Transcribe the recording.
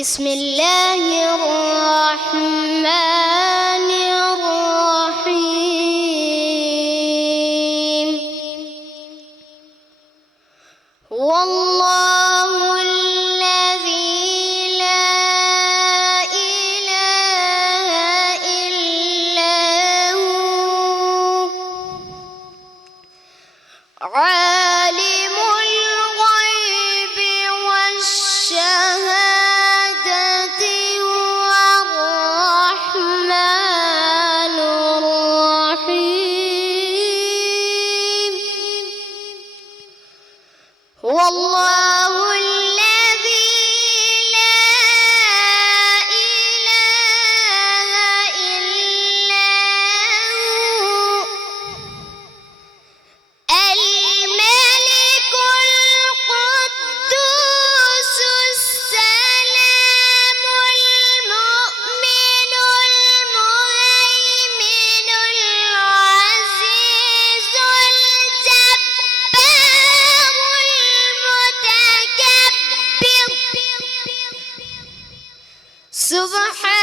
بسم الله الرحمن الرحيم. والله الذي لا إله إلا هو عالم الغيب والشهادة هو الرحمن الرحيم. هو الله الذي لا إله إلا هو الملك القدوس السلام المؤمن المهيمن العزيز الجبار المتكبر سبحان